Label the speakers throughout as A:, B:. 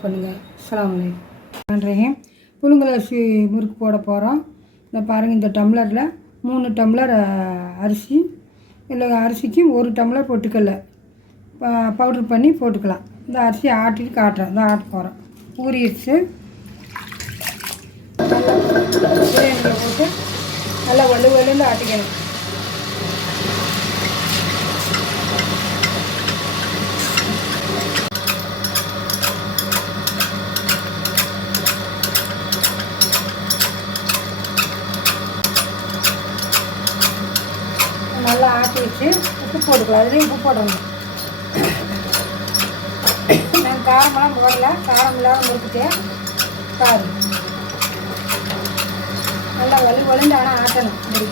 A: Support பண்ணுங்கள் அஸ்லாம் வலைக்கம் பண்ணுறேன் புழுங்கல் அரிசி முறுக்கு போட போகிறோம் இந்த பாருங்கள் இந்த டம்ளரில் மூணு டம்ளர் அரிசி. இல்லை அரிசிக்கு ஒரு டம்ளர் பொட்டுக்கல்ல. பவுட்ரு பண்ணி போட்டுக்கலாம். இந்த அரிசி ஆட்டிட்டு காட்டுறேன். இந்த ஆட்ட போகிறோம் ஊறிடுச்சு. நல்லா போட்டு நல்லா வலு வலுன்னு ஆட்டிக்கணும். நல்லா ஆட்டி வச்சு உப்பு போட்டுக்கலாம். அதுலேயும் உப்பு போடணும். நான் காரமெல்லாம் போடல. காரம் இல்லாமல் முறுக்கிட்டேன் பாரு. நல்லா வலி வலிந்து ஆனால் ஆட்டணும். இப்படி.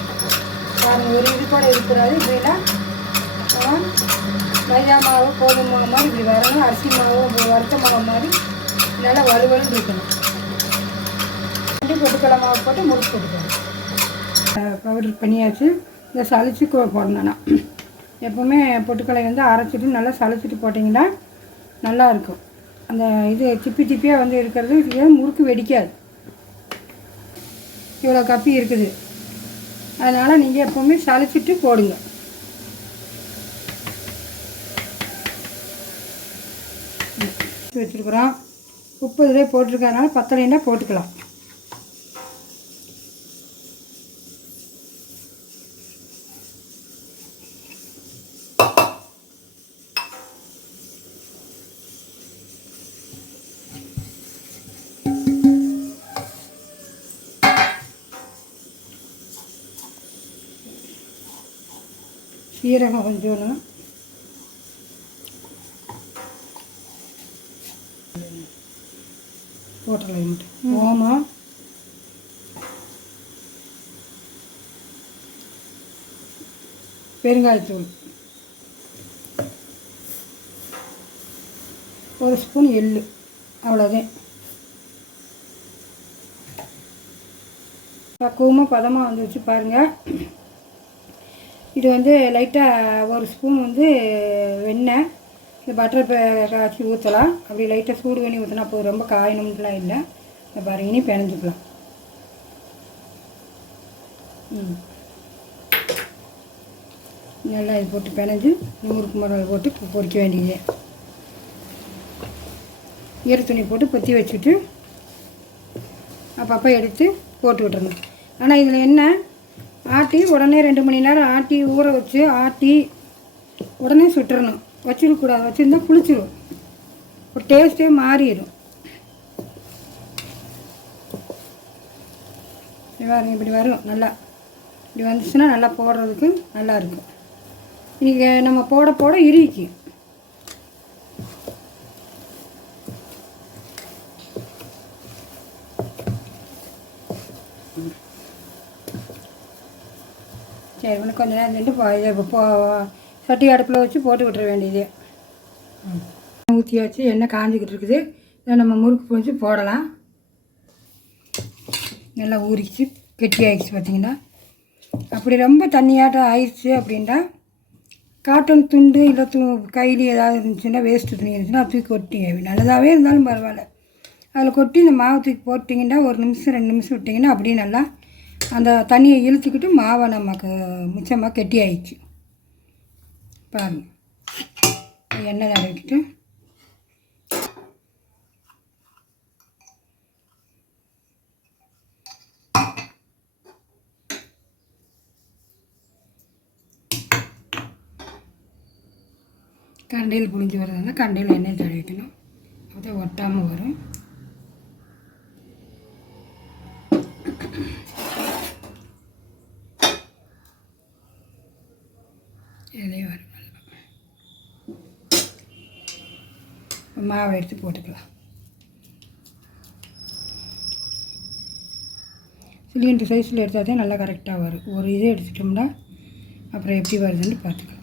A: காரம் ஒரு இது கூட இருக்கக்கூடாது. இப்படின்னா மைதா மாவு கோதுமை மாவு மாதிரி இப்படி வரணும் அரிசி மாவு வறுத்த மாவு மாதிரி நல்லா வலுவலுன்னு இருக்கணும். ரெண்டு பொட்டுக்கடலை மாவு போட்டு முறுக்கு போட்டுக்கணும் பவுடர் பண்ணியாச்சு. இதை சளிச்சு கொ- போடணும் நான். எப்போவுமே பொட்டுக்கடலை வந்து அரைச்சிட்டு நல்லா சளிச்சிட்டு போட்டிங்கன்னா நல்லா இருக்கும். அந்த இது சிப்பி சிப்பியாக வந்து இருக்கிறது இது முறுக்கு வெடிக்காது. இவ்வளோ கப்பி இருக்குது. அதனால் நீங்கள் எப்போவுமே சளிச்சிட்டு போடுங்க. வச்சுருக்குறோம். உப்பு இதிலே போட்டிருக்கறனால பத்தலைன்னா போட்டுக்கலாம். சீரகம் கொஞ்சோன்னு போட்டுடலாம் மட்டும் ஓமம் பெருங்காயத்தூள். ஒரு ஸ்பூன் எள்ளு. அவ்வளோதான் பக்குவமாக பதமாக வந்துருச்சு பாருங்கள் இது வந்து லைட்டாக ஒரு ஸ்பூன் வந்து வெண்ணெய் இந்த பட்டர் காய்ச்சி ஊற்றலாம் அப்படி லைட்டாக சூடு பண்ணி ஊற்றினா போதும். ரொம்ப காயணும்லாம் இல்லை. இந்த பாருங்க இனி பிணைஞ்சிக்கலாம் ம். நல்லா இது போட்டு பிணைஞ்சு முறுக்கு முறை போட்டு பொறிக்க வேண்டியது. ஈர துணி போட்டு பொத்தி வச்சுட்டு அப்பப்போ எடுத்து போட்டு விட்டுறணும் ஆனால் இதில் என்ன ஆட்டி உடனே ரெண்டு மணி நேரம் ஆட்டி ஊற வச்சு ஆட்டி உடனே சுட்டுறணும். வச்சிடக்கூடாது. வச்சுருந்தா புளிச்சிடும் ஒரு டேஸ்ட்டே மாறிடும். இது பாருங்க இப்படி வரும். நல்லா. இப்படி வந்துச்சுன்னா நல்லா போடுறதுக்கு நல்லா இருக்கும். இன்றைக்கி நம்ம போட போட இறுக்கி சரி இன்னும் கொஞ்ச நேரம் நின்று போ இதை இப்போ போ சட்டி அடுப்பில் வச்சு போட்டு விட்டுற வேண்டியது. ஊற்றியாச்சு எண்ணெய் காஞ்சிக்கிட்டு இருக்குது. இதை நம்ம முறுக்கு வச்சு போடலாம். நல்லா ஊறிச்சு கெட்டி ஆயிடுச்சு பார்த்தீங்கன்னா. அப்படி ரொம்ப தண்ணியாட்டம் ஆயிடுச்சு அப்படின்னா காட்டன் துண்டு இல்லை தூ கையில் ஏதாவது இருந்துச்சுன்னா வேஸ்ட்டு துணி இருந்துச்சுன்னா தூக்கி கொட்டி நல்லதாகவே இருந்தாலும் பரவாயில்ல. அதில் கொட்டி இந்த மாவு தூக்கி போட்டிங்கன்னா ஒரு நிமிஷம் ரெண்டு நிமிஷம் விட்டிங்கன்னா அப்படியே நல்லா அந்த தண்ணியை இழுத்துக்கிட்டு மாவை நமக்கு மிச்சமாக கெட்டி ஆயிடுச்சு பாருங்க. எண்ணெய் தடவிக்கிட்டு கண்டையில் புழிஞ்சு வர்றதுனால கண்டையில் எண்ணெய் தடவிக்கணும். அப்போ ஒட்டாமல் வரும். இதுலேயே வரும் மாவை எடுத்து போட்டுக்கலாம் சிலிண்டர் சைஸில் எடுத்தால் தான் நல்லா கரெக்டாக வரும் ஒரு இது எடுத்துட்டோம்னா அப்புறம் எப்படி வருதுன்னு பார்த்துக்கலாம்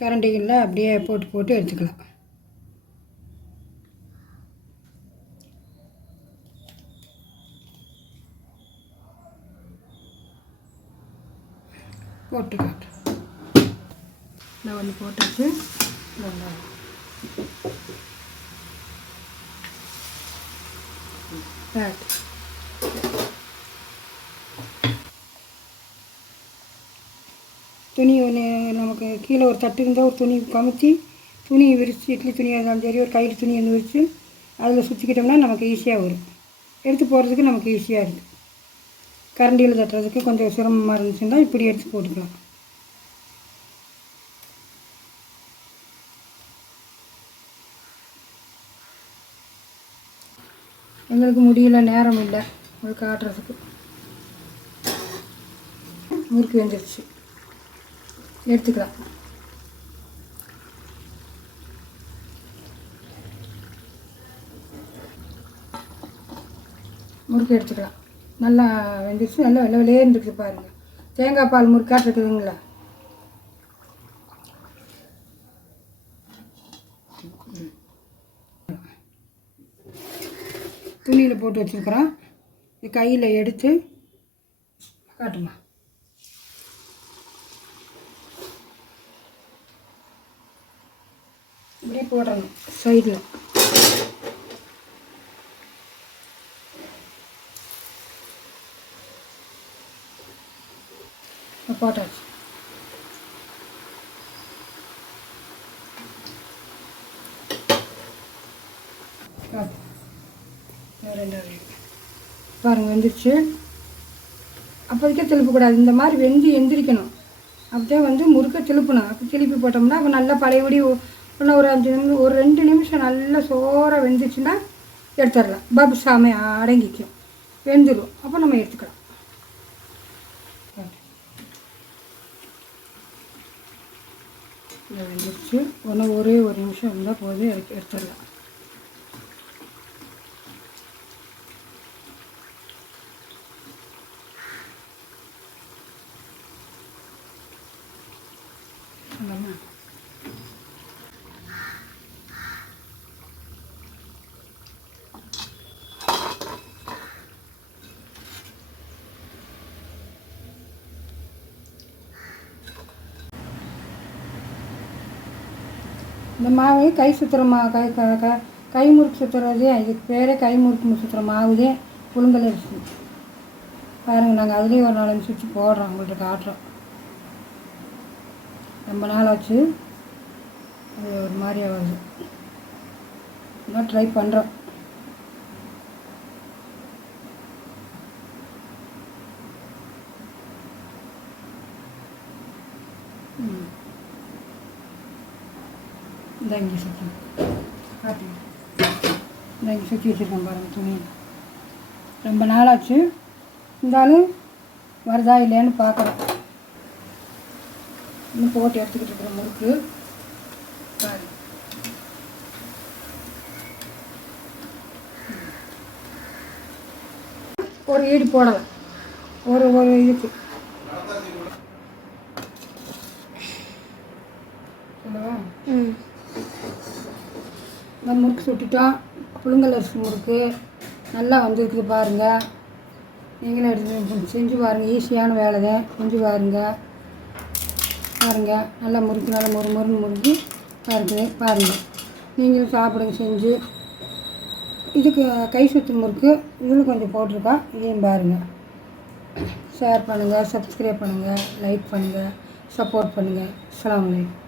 A: கரண்டிகளில் அப்படியே போட்டு போட்டு எடுத்துக்கலாம் போட்டு காட்டுறேன் நான் ஒன்று போட்டாச்சு நல்லா. பேட் துணி ஒன்று நமக்கு கீழே ஒரு தட்டு இருந்தால் ஒரு துணி கமுத்தி துணியை விரித்து இட்லி துணியாக இருந்தாலும் சரி ஒரு கையில் துணி வந்து விரித்து அதில் சுற்றிக்கிட்டோம்னா நமக்கு ஈஸியாக வரும். எடுத்து போகிறதுக்கு நமக்கு ஈஸியாக இருக்குது கரண்டியில் தட்டுறதுக்கு கொஞ்சம் சிரமமாக இருந்துச்சுன்னா இப்படி எடுத்து போட்டுக்கலாம். எங்களுக்கு முடியல நேரம் இல்லை. உங்களுக்கு ஆடுறதுக்கு முறுக்கு வெந்துருச்சு. எடுத்துக்கலாம். முறுக்கு எடுத்துக்கலாம். நல்லா வெந்துச்சு நல்லா வெள்ளை வெளியே இருக்குது பாருங்கள் தேங்காய் பால் முறுக்காட்டு இருக்குதுங்களா? துணியில் போட்டு வச்சுருக்குறோம். இது கையில் எடுத்து காட்டுமா? இப்படியே போடணும் சைடில் போட்டாச்சு ரெண்டாவது பாருங்க வெந்துருச்சு. அப்போதைக்கே திருப்பக்கூடாது இந்த மாதிரி வெந்து எந்திரிக்கணும். அப்படியே வந்து முறுக்க திருப்பணும் அப்போ திருப்பி போட்டோம்னா அப்போ நல்லா பழையபடி இன்னும் ஒரு அஞ்சு நிமிஷம் ஒரு ரெண்டு நிமிஷம் நல்லா சோறாக வெந்துச்சுன்னா எடுத்துடலாம். பபு சாமி அடங்கிக்கும். வெந்துடும் அப்போ நம்ம எடுத்துக்கலாம். வெந்துருச்சு. ஒன்று ஒரே ஒரு நிமிஷம் இருந்தால் போதும். எடுத்து எடுத்துடலாம் அவ்வளோதான். இந்த மாவு கை சுற்றுற மா கை க க கை முறுக்கு சுற்றுறது இதுக்கு பேரே கை முறுக்கு சுற்றுற மாவுதே புழுங்கல் அரிசி. பாருங்கள் நாங்கள் அதுலேயும் ஒரு நாலஞ்சு சுற்றி போடுறோம் உங்கள்கிட்ட காட்டுறோம். ரொம்ப நாள் ஆச்சு. அது ஒரு மாதிரி ஆகுது. இன்னும் ட்ரை பண்ணுறோம் ம். இந்த இங்கே சுற்றி காட்டுங்க இந்த இங்கே சுற்றி வச்சுருக்கேன் பாருங்கள் துணி ரொம்ப நாளாச்சு இருந்தாலும் வருதா இல்லையான்னு பார்க்குறோம் இன்னும் போட்டு எடுத்துக்கிட்டு இருக்கிற முறுக்கு பாரு ஒரு ஈடு போடலாம் ஒரு ஒரு இதுக்கு சொல்லவா இந்த முறுக்கு சுட்டுட்டோம். புழுங்கல் அரிசி முறுக்கு நல்லா வந்துருக்குது பாருங்கள் நீங்களும் எடுத்து செஞ்சு பாருங்கள் ஈஸியான வேலை தான் செஞ்சு பாருங்கள் பாருங்கள் நல்லா முறுக்கு நல்லா மொறு மொறுன்னு முறுக்கி இருக்குது பாருங்கள் நீங்களும் சாப்பிடுங்க செஞ்சு. இதுக்கு கை சுற்று முறுக்கு இதில் கொஞ்சம் போட்டிருக்கா இதையும் பாருங்கள் ஷேர் பண்ணுங்கள் சப்ஸ்கிரைப் பண்ணுங்கள் லைக் பண்ணுங்கள் சப்போர்ட் பண்ணுங்கள் அஸ்லாம் வலைக்கம்